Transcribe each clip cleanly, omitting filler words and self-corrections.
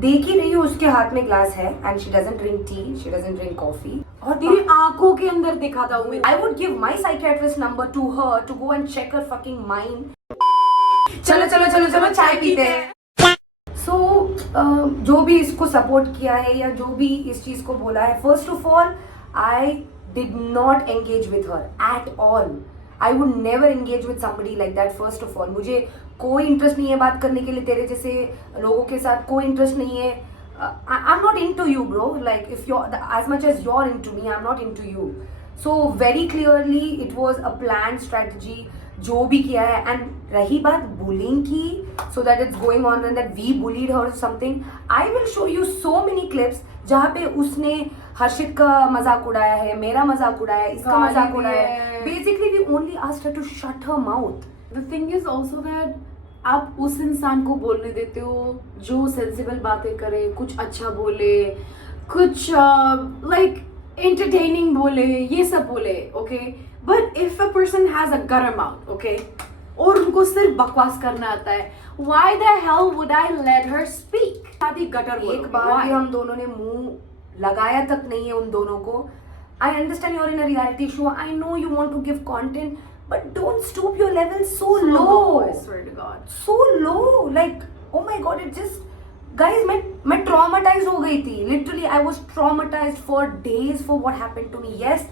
देख ही रही हूँ उसके हाथ में ग्लास है and she doesn't drink tea, she doesn't drink coffee. और तेरी आंखों के अंदर दिखा था वो. I would give my psychiatrist number to her to go and check her fucking mind. चलो चलो चलो चलो चाय पीते हैं. So जो भी इसको सपोर्ट किया है या जो भी इस चीज को बोला है, first of all I did not engage with her at all. I would never engage with somebody like that. First of all, मुझे कोई इंटरेस्ट नहीं है बात करने के लिए तेरे जैसे लोगों के साथ, कोई इंटरेस्ट नहीं है. I'm not into you, bro. Like if you're as much as you're into me, I'm not into you. So very clearly it was a planned strategy. जो भी किया है. एंड रही बात बुलिंग की, so that it's going on and that we bullied her or something, I will show you so many clips जहाँ पे उसने हर्षित का मजाक उड़ाया है, मेरा मजाक उड़ाया है, इसका मजाक उड़ाया है. Basically we only asked her to shut her mouth. The thing is also that आप उस इंसान को बोलने देते हो जो सेंसिबल बातें करे, कुछ अच्छा बोले, कुछ लाइक एंटरटेनिंग बोले, ये सब बोले, okay. But if a person has a गरम माउथ, ओके, और उनको सिर्फ बकवास करना आता है, why the hell would I let her speak? शादी गटर. एक बार भी हम दोनों ने मुंह लगाया तक नहीं है उन दोनों को. I understand you are in a reality show, I know you want to give content, but don't stoop your level so low. I swear to God. So low. Like, oh my God, it just, guys, मैं traumatized हो गई थी. Literally, I was traumatized for days for what happened to me. Yes,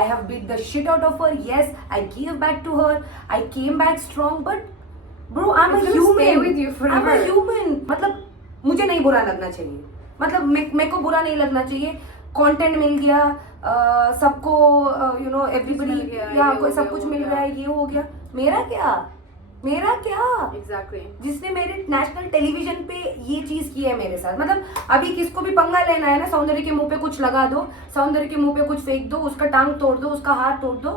I have beat the shit out of her. Yes, I gave back to her. I came back strong, but bro, I'm a human. Stay with you forever. I'm a human. मतलब मुझे नहीं बुरा लगना चाहिए. मतलब मेरे को बुरा नहीं लगना चाहिए. कंटेंट मिल गया, सबको यू नो एवरीबडी या कोई सब कुछ मिल रहा है, ये हो गया. मेरा क्या Exactly. जिसने मेरे नेशनल टेलीविजन पे ये चीज की है मेरे साथ. मतलब अभी किसको भी पंगा लेना है ना, सौंदर्य के मुंह पे कुछ लगा दो, सौंदर्य के मुंह पे कुछ फेंक दो, उसका टांग तोड़ दो, उसका हाथ तोड़ दो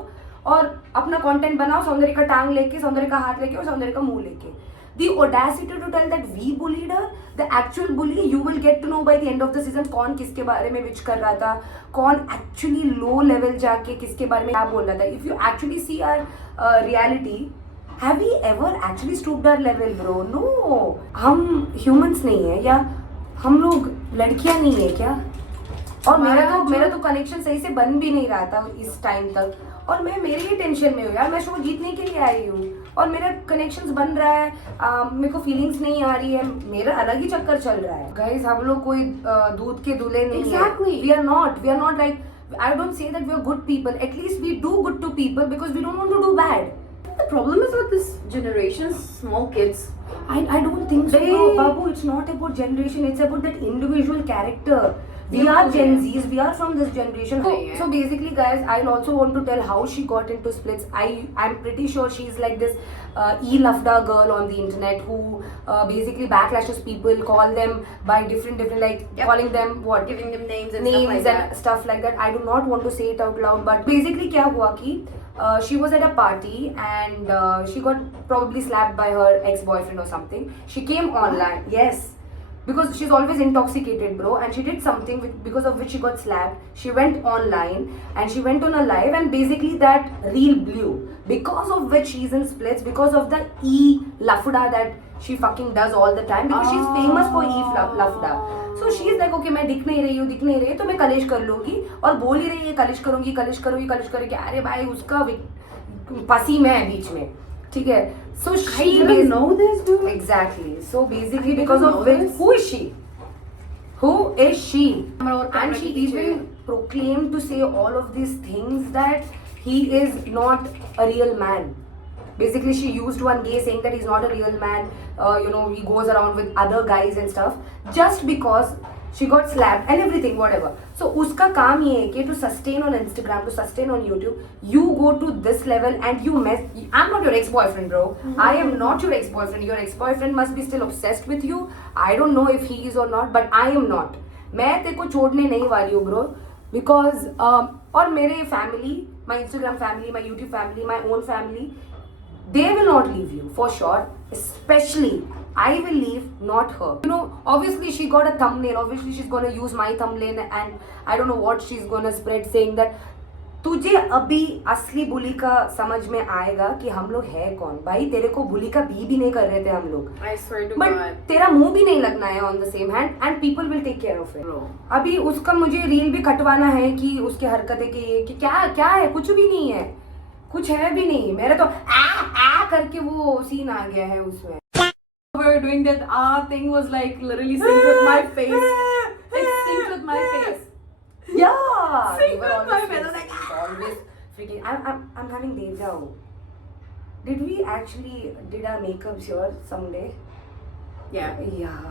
और अपना कंटेंट बनाओ, सौंदर्य का टांग लेके, सौंदर्य का हाथ लेके और सौंदर्य का मुंह लेके. The audacity to tell that we bullied her, the actual bully, you will get to know by the end of the season कौन किसके बारे में विच कर रहा था, कौन actually low level जाके किसके बारे में क्या बोल रहा था. If you actually see our reality, have we ever actually stooped our level, bro? No. हम humans नहीं है या हम लोग लड़कियां नहीं है क्या? और मेरा तो कनेक्शन सही से बन भी नहीं रहा था इस टाइम तक, और मैं मेरी ही टेंशन में हूँ यार. मैं शो जीतने के लिए आई हूँ और मेरा कनेक्शंस बन रहा है, मेरे को फीलिंग्स नहीं आ रही है, मेरा अलग ही चक्कर चल रहा है. गाइस, हम लोग कोई दूध के दूल्हे नहीं Exactly. है. we are not like, I don't say that we are good people. At least we do good to people because we don't want to do bad. The problem is with this generation, small kids. I don't think so, Babu. It's not about generation. It's about that individual character. We are Gen Zs. We are from this generation. So basically, guys, I'll also want to tell how she got into splits. I'm pretty sure she's like this e-lafda girl on the internet who basically backlashes people, call them by different like calling them what, Giving them names and stuff like that. I do not want to say it out loud, but basically क्या हुआ कि she was at a party and she got probably slapped by her ex-boyfriend or something. She came online. Yes. Because she's always intoxicated, bro, and she did something because of which she got slapped. She went online and she went on a live and basically that reel blew, because of which she's in splits, because of the e-lafda that she fucking does all the time, because she's famous for e-lafda. So she's like, okay, मैं दिख नहीं रही तो मैं कलेश कर लूंगी, और बोल ही रही है कलेश करूंगी. अरे भाई, उसका पसी में है बीच में, ठीक है. So she I didn't know this, dude. Exactly. So basically, because of which, who is she? And she even proclaimed to say all of these things that he is not a real man. Basically, she used one gay saying that he's not a real man. He goes around with other guys and stuff just because she got slapped and everything, whatever. So उसका काम ये है कि to sustain on Instagram, to sustain on YouTube, you go to this level and you mess. I'm not your ex-boyfriend, bro. I am not your ex-boyfriend. Your ex-boyfriend must be still obsessed with you. I don't know if he is or not, but I am not. मैं तेरे को छोड़ने नहीं वाली हूँ, bro. Because और मेरे family, my Instagram family, my YouTube family, my own family, they will not leave you for sure. Especially I will leave, not her. Obviously she got a thumbnail. Obviously she's gonna use my thumbnail and I don't know what she's gonna spread saying that तुझे अभी असली बुली का समझ में आएगा कि हम लोग है कौन। भाई तेरे को बुली का भी नहीं कर रहे थे हम लोग, I swear to but God. तेरा मुंह भी नहीं लगना है on the same hand and people will take care of it. Bro. अभी उसका मुझे रील भी कटवाना है कि उसके हरकतें के ये कि क्या क्या है, कुछ भी नहीं है, कुछ है भी नहीं। मेरा तो आ करके वो सीन आ गया है उसमें। We were doing that thing was like literally synced with my face. It synced with my face. Yeah, Same they were with my always face. facing it, always freaking. I'm having deja vu. Did we actually did our makeups here someday? Yeah. Yeah.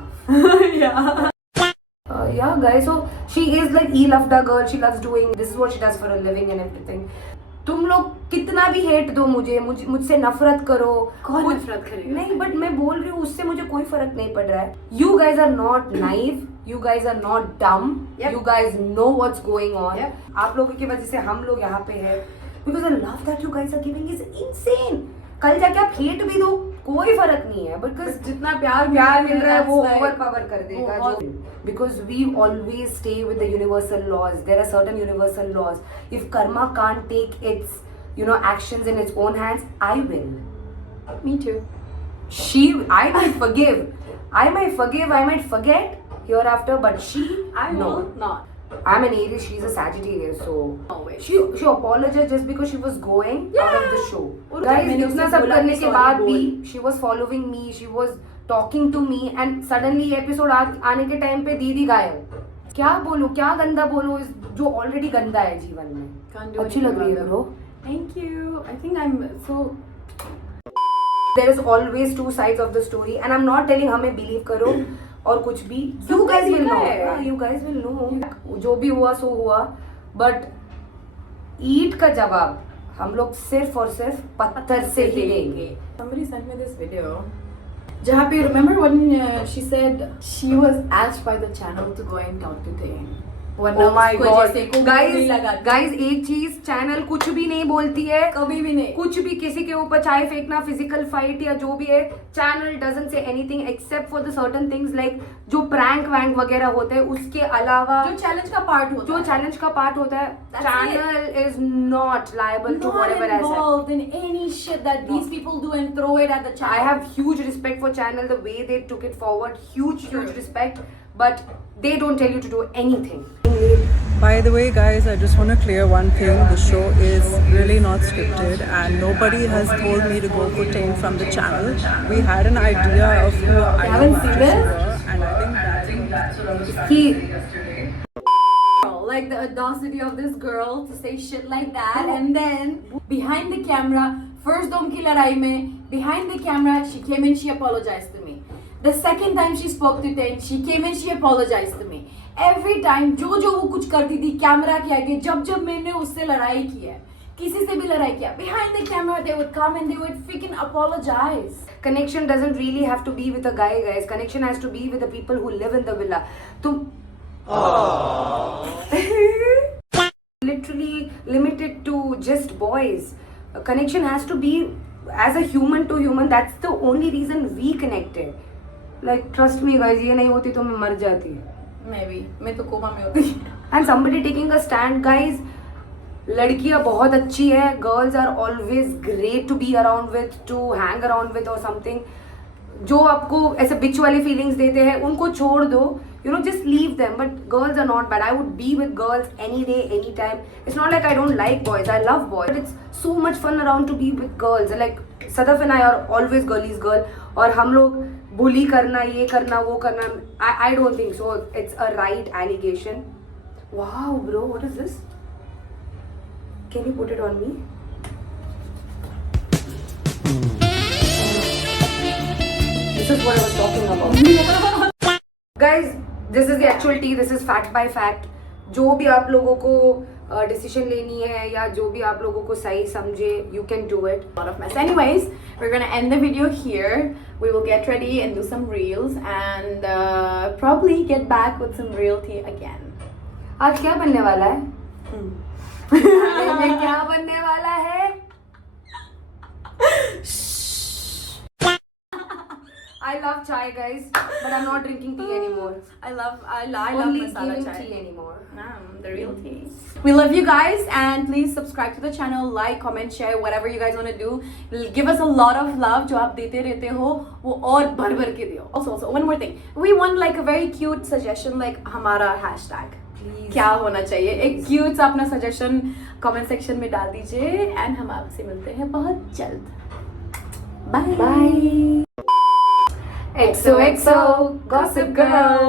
Yeah. Yeah, guys. So she is like E-Lafda girl. She loves doing. This is what she does for a living and everything. तुम लोग कितना भी hate दो मुझसे नफरत करो, कौन कुछ- नफरत करेगा? नहीं, बट मैं बोल रही हूँ उससे मुझे कोई फर्क नहीं पड़ रहा है। You guys are not naive, you guys are not dumb, Yep. you guys know what's going on. Yep. आप लोगों की वजह से हम लोग यहाँ पे हैं, because the love that you guys are giving is insane. कल जाके आप हेट भी दो, कोई फर्क नहीं है, because जितना प्यार मिल रहा है वो that's like- ओवर पावर कर देगा बहुत- जो, because we always stay with the universal laws. There are certain universal laws. If karma can't take its actions in its own hands, I will. Me too. I might forgive, I might forget hereafter, but she, I no. will not. I'm an Aries, she's a Sagittarius, so Always. she apologized just because she was going out of the show. और Guys, मैंने इतना उससे सब बोला करने कि के sorry बाद भी बोल। she was following me, she was talking to me, and suddenly episode आने के टाइम पे दीदी गायब। क्या बोलूं, क्या गंदा बोलूं जो ऑलरेडी गंदा है जीवन में। Can't do अच्छी anything लग रही है about bro. that. Thank you. I think I'm so. There is always two sides of the story, and I'm not telling हमें believe करो और कुछ भी। You guys will know, you guys will know। जो भी हुआ सो हुआ, but ईट का जवाब हम लोग सिर्फ और सिर्फ पत्थर से ही लेंगे। Somebody sent me this video. जहाँ पे remember when she said she was asked by the channel to go and talk to Tae. Oh my God, guys, guys एक चीज, चैनल कुछ भी नहीं बोलती है, कभी भी नहीं। कुछ भी किसी के ऊपर चाहे फेंकना, फिजिकल फाइट या जो भी है, channel doesn't say anything except for the certain things like जो प्रैंक वैंक वगैरह होते हैं, उसके अलावा जो चैलेंज का पार्ट होता जो है। चैलेंज का पार्ट होता है, That's channel is not liable to Not whatever I said. involved in any shit that these people do and throw it at the channel. I have huge respect for channel, the way they took it forward, huge True. respect, but they don't tell you to do anything. By the way, guys, I just want to clear one thing. The show is really not scripted, and nobody has told me to go for Tane from the channel. We had an idea of who I haven't seen this? were, and I think that's He Like the audacity of this girl to say shit like that, and then behind the camera, first dom ki ladai mein, behind the camera, she came and she apologized to me. The second time she spoke to Tane, she came and she apologized to me. Every time जो वो कुछ करती थी camera के आगे, जब मैंने उससे लड़ाई की है, किसी से भी लड़ाई किया, behind the camera they would come and they would freaking apologize. connection doesn't really have to be with a guy, guys. Connection has to be with the people who live in the villa. तुम literally limited to just boys. A connection has to be as a human to human. That's the only reason we connected. Like trust me, guys, ये नहीं होती तो मैं मर जाती। Maybe मैं तो कोमा में होती। And somebody taking a stand, guys. लड़कियां बहुत अच्छी है, girls are always great to be around with, to hang around with और समथिंग। जो आपको ऐसे बिच वाली फीलिंग्स देते हैं उनको छोड़ दो, you know, just leave them. But girls are not bad. I would be with girls any day, any time. It's not like I don't like boys. I love boys. But it's so much fun around to be with girls. Like Sadaf and I are always girlies girl. और हम लोग bully करना, ये करना, वो करना, I don't think so. It's a right allegation. Wow, bro, what is this? Can you put it on me? This is what I was talking about. Guys, this is the actual tea. This is fact by fact. जो भी आप लोगों को decision लेनी है या जो भी आप लोगों को सही समझे, you can do it. A lot of mess. Anyways, we're gonna end the video here. We will get ready and do some reels and probably get back with some real tea again. आज क्या बनने वाला है? खाने में क्या बनने वाला है? I love chai, guys, but I'm not drinking tea anymore. I love Only masala giving chai. tea anymore. The real tea. We love you guys, and please subscribe to the channel, like, comment, share, whatever you guys want to do. Give us a lot of love. जो आप देते रहते हो वो और भर भर के दियो. Also, one more thing. We want like a very cute suggestion, like हमारा hashtag. Please. क्या होना चाहिए? एक cute सा अपना suggestion comment section में डाल दीजिए, and हम आपसे मिलते हैं बहुत जल्द. Bye. XOXO, Gossip Girl.